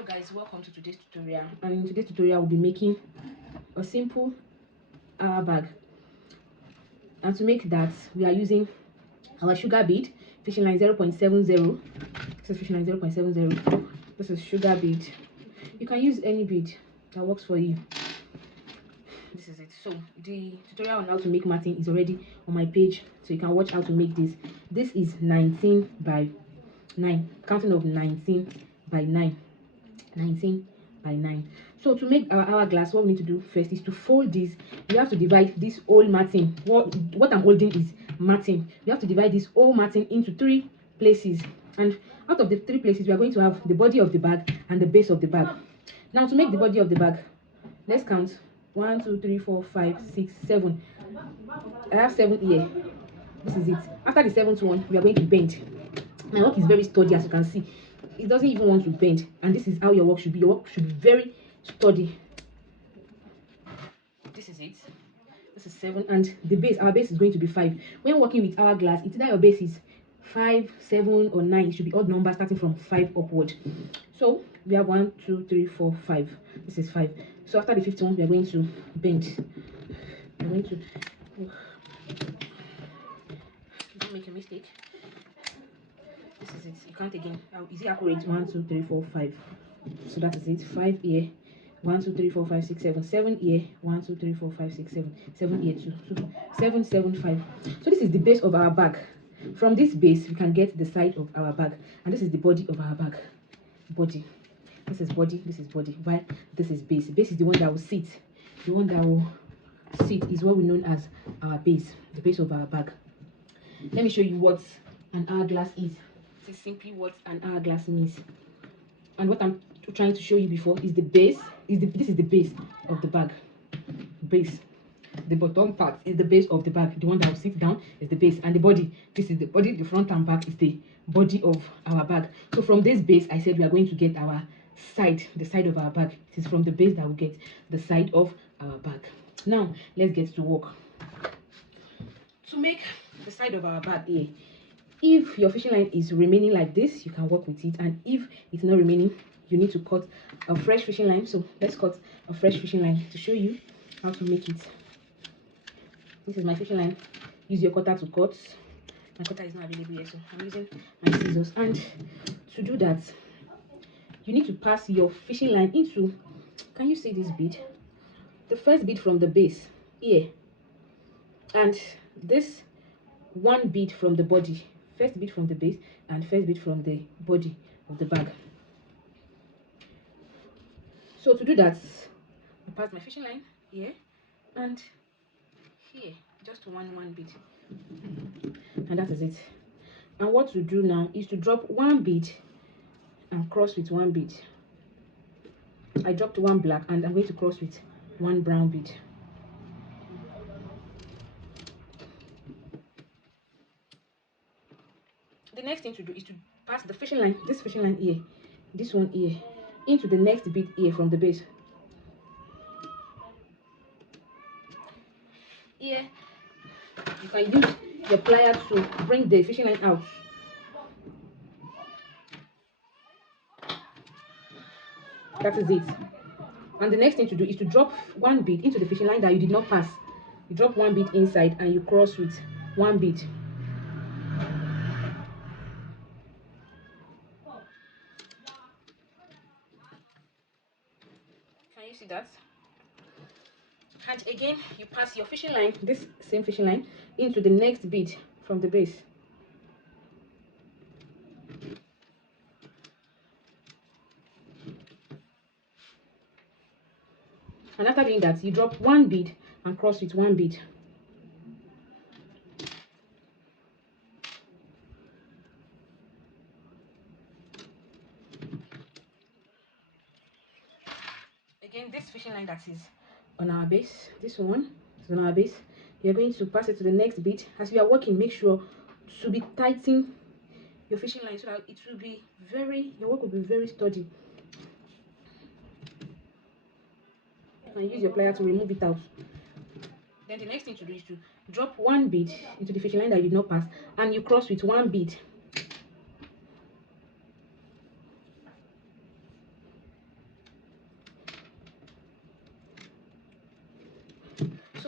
Hello guys, welcome to today's tutorial. And in today's tutorial we'll be making a simple hour bag, and to make that we are using our sugar bead fishing line 0.70. This is fishing line 0.70. This is sugar bead. You can use any bead that works for you. This is it. So the tutorial on how to make matting is already on my page, so you can watch how to make this. This is 19 by 9, counting of 19 by 9. 19 by 9. So to make our hourglass, what we need to do first is to fold this. You have to divide this whole matting. What I'm holding is matting. You have to divide this whole matting into 3 places, and out of the 3 places we are going to have the body of the bag and the base of the bag. Now to make the body of the bag, let's count 1 2 3 4 5 6 7. I have 7 here. This is it. After the 7th one, we are going to bend. My work is very sturdy, as you can see. It doesn't even want to bend, and this is how your work should be. Your work should be very sturdy. This is it. This is 7, and the base, our base is going to be 5. When working with hourglass, it's either your base is 5, 7 or 9. It should be odd numbers starting from 5 upward. So we have 1 2 3 4 5. This is 5. So after the 5th one, we are going to bend. I'm going to don't make a mistake. This is it. You count again. Is it accurate? 1 2 3 4 5. So that is it. 5 here. 1 2 3 4 5 6 7. 7 here. 1 2 3 4 5 6 7. 7 here too. 7 7 5. So this is the base of our bag. From this base we can get the side of our bag, and this is the body of our bag. Body. This is body. This is body. While this is base. Base is the one that will sit. The one that will sit is what we know as our base. The base of our bag. Let me show you what an hourglass is. This is simply what an hourglass means, and what I'm trying to show you before is the base. This is the base of the bag. Base. The bottom part is the base of the bag. The one that will sit down is the base, and the body. This is the body. The front and back is the body of our bag. So from this base, I said we are going to get our side, the side of our bag. It is from the base that we get the side of our bag. Now let's get to work. To make the side of our bag here, if your fishing line is remaining like this, you can work with it, and if it's not remaining, you need to cut a fresh fishing line. So let's cut a fresh fishing line to show you how to make it. This is my fishing line. Use your cutter to cut. My cutter is not available here, so I'm using my scissors. And to do that, you need to pass your fishing line into, can you see this bead? The first bead from the base here, and this one bead from the body. First bead from the base and first bead from the body of the bag. So to do that, I pass my fishing line here and here, just one bead, and that is it. And what to do now is to drop one bead and cross with one bead. I dropped one black, and I'm going to cross with one brown bead. The next thing to do is to pass the fishing line, this fishing line here, this one here, into the next bead here from the base. Here, you can use your pliers to bring the fishing line out. That is it. And the next thing to do is to drop one bead into the fishing line that you did not pass. You drop one bead inside and you cross with one bead. Can you see that? And again, you pass your fishing line, this same fishing line, into the next bead from the base. And after doing that, you drop one bead and cross with one bead. Again, this fishing line that is on our base, this one is on our base, you're going to pass it to the next bead. As we are working, make sure to be tightening your fishing line so that it will be your work will be very sturdy. And use your plier to remove it out. Then the next thing to do is to drop one bead into the fishing line that you did not pass, and you cross with one bead.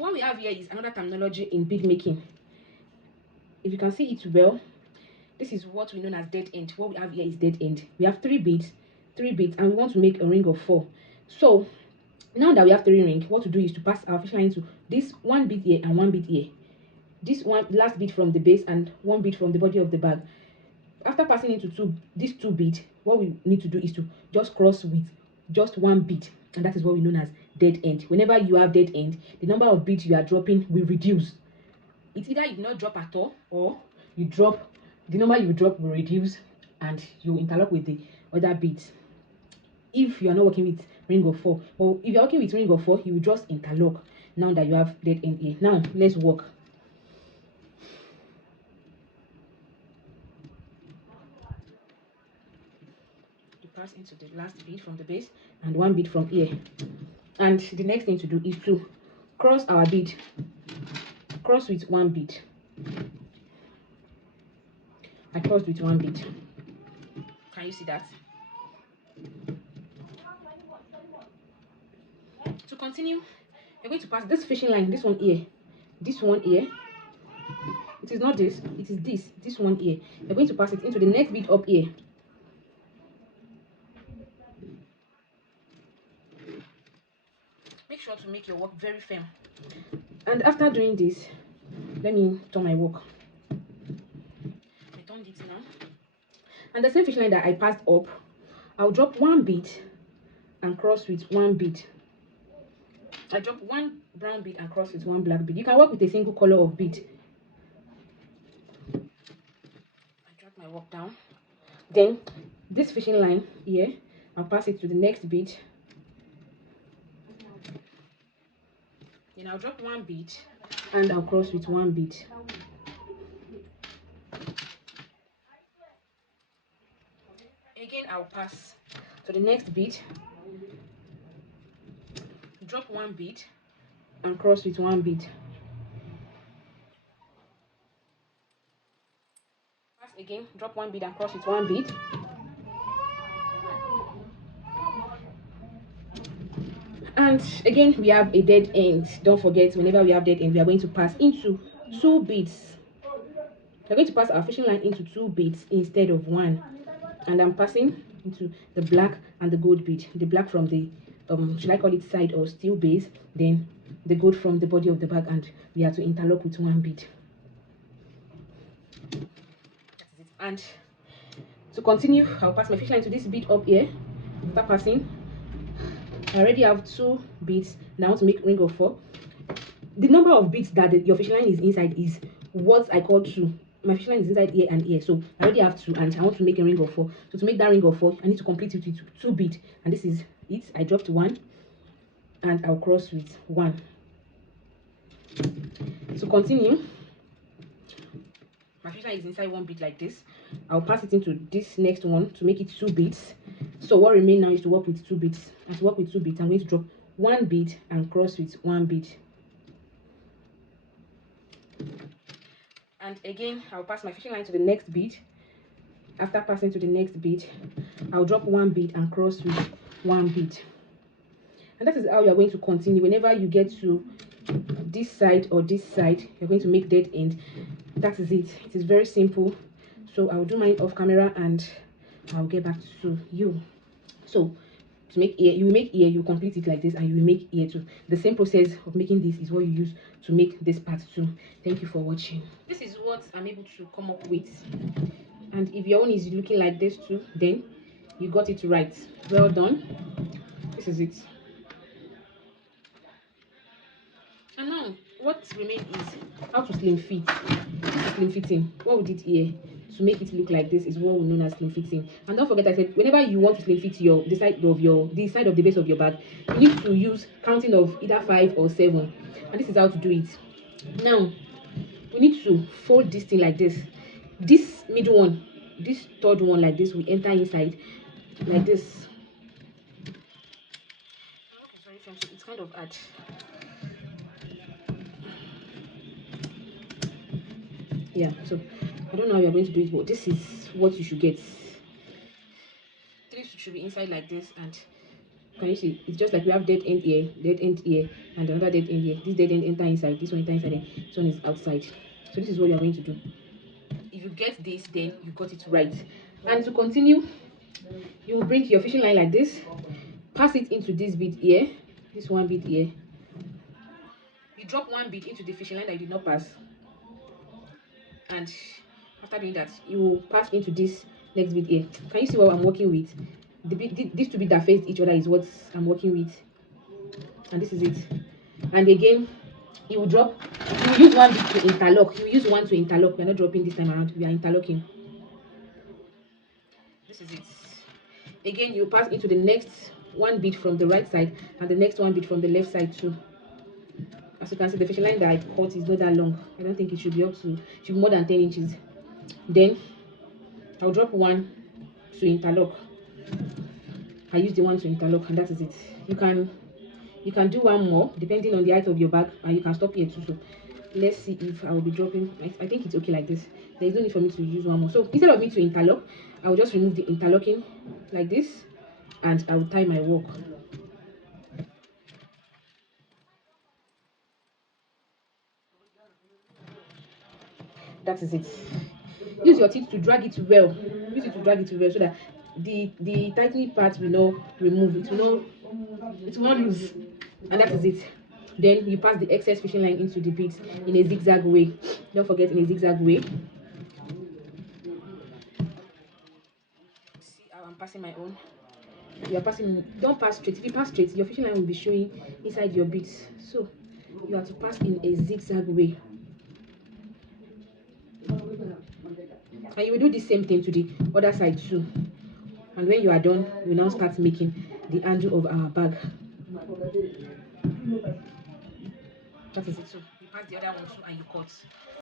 So what we have here is another terminology in bead making. If you can see it well, this is what we know as dead end. What we have here is dead end. We have three beads, and we want to make a ring of 4. So now that we have 3 rings, what to do is to pass our fishing line into this 1 bead here and 1 bead here. This one last bead from the base and 1 bead from the body of the bag. After passing into these 2 beads, what we need to do is to just cross with just 1 bead, and that is what we know as dead end. Whenever you have dead end, the number of beads you are dropping will reduce. It's either you not drop at all, or you drop, the number you drop will reduce and you interlock with the other beads. If you are not working with ring of 4, or if you are working with ring of 4, you will just interlock now that you have dead end here. Now let's work. You pass into the last bead from the base and 1 bead from here, and the next thing to do is to cross our bead, cross with 1 bead. I crossed with 1 bead. Can you see that? To continue, you're going to pass this fishing line, this one here, this one here. It is not this, it is this one here. You're going to pass it into the next bead up here. Make sure to make your work very firm. And after doing this, let me turn my work. I turned it now. And the same fishing line that I passed up, I'll drop 1 bead and cross with 1 bead. I drop 1 brown bead and cross with 1 black bead. You can work with a single color of bead. I drag my work down. Then this fishing line here, I'll pass it to the next bead. Then I'll drop 1 bead and I'll cross with 1 bead. Again, I'll pass to the next bead, drop 1 bead and cross with 1 bead. Pass again, drop 1 bead and cross with 1 bead. And again, we have a dead end. Don't forget, whenever we have dead end, we are going to pass into 2 beads. We're going to pass our fishing line into 2 beads instead of 1. And I'm passing into the black and the gold bead. The black from the should I call it side or steel base, then the gold from the body of the bag, and we have to interlock with 1 bead. That is it. And to continue, I'll pass my fishing line to this bead up here. After passing, I already have 2 beads. Now I want to make ring of 4. The number of beads that your fishing line is inside is what I call 2. My fishing line is inside here and here, so I already have 2, and I want to make a ring of 4. So to make that ring of 4, I need to complete it with 2 beads, and this is it. I dropped 1 and I'll cross with 1. To continue, my fishing line is inside 1 bead like this. I'll pass it into this next one to make it 2 beads. So what remains now is to work with 2 beads. And to work with 2 beads, I'm going to drop 1 bead and cross with 1 bead. And again, I'll pass my fishing line to the next bead. After passing to the next bead, I'll drop 1 bead and cross with 1 bead. And that is how you're going to continue. Whenever you get to this side or this side, you're going to make dead end. That is it. It is very simple. So I'll do mine off camera and I'll get back to you. So to make ear, you make ear, you complete it like this, and you will make ear too. The same process of making this is what you use to make this part too. Thank you for watching. This is what I'm able to come up with. And if your own is looking like this too, then you got it right. Well done. This is it. And now what remains is how to slim fit. This is slim fitting. What we did here to make it look like this is what we know as slim fitting. And don't forget, I said whenever you want to slim fit the side of the base of your bag, you need to use counting of either 5 or 7. And this is how to do it. Now we need to fold this thing like this. This middle one, this third one like this, we enter inside like this. It's kind of hard. Yeah, so I don't know how you're going to do it, but this is what you should get. 3 should be inside like this, and Can you see? It's just like we have dead end here, and another dead end here. This dead end enter inside, this one enter inside, and this one is outside. So this is what you are going to do. If you get this, then you got it right. And to continue, you will bring your fishing line like this, pass it into this bead here, this one bead here. You drop one bead into the fishing line that you did not pass, and after doing that, you will pass into this next bead here. Can you see what I'm working with? These two beads that face each other is what I'm working with, and this is it. And again, you will drop, you will use one bead to interlock. You will use one to interlock. We're not dropping this time around, we are interlocking. This is it. Again, you pass into the next one bead from the right side and the next one bead from the left side too. As you can see, the fishing line that I cut is not that long. I don't think it should be up to, it should be more than 10 inches. Then I'll drop one to interlock. I use the one to interlock, and that is it. You can do one more depending on the height of your bag, and you can stop here too. So let's see if I will be dropping. I think it's okay like this. There is no need for me to use one more. So instead of me to interlock, I will just remove the interlocking like this, and I will tie my work. That is it. Use your teeth to drag it well. Use it to drag it well so that the tightening part will not remove. It will not lose. And that is it. Then you pass the excess fishing line into the beads in a zigzag way. Don't forget, in a zigzag way. See how I'm passing my own. You are passing, don't pass straight. If you pass straight, your fishing line will be showing inside your beads. So you have to pass in a zigzag way. And you will do the same thing to the other side too. And when you are done, we now start making the handle of our bag. That is it. So you pass the other one too and you cut.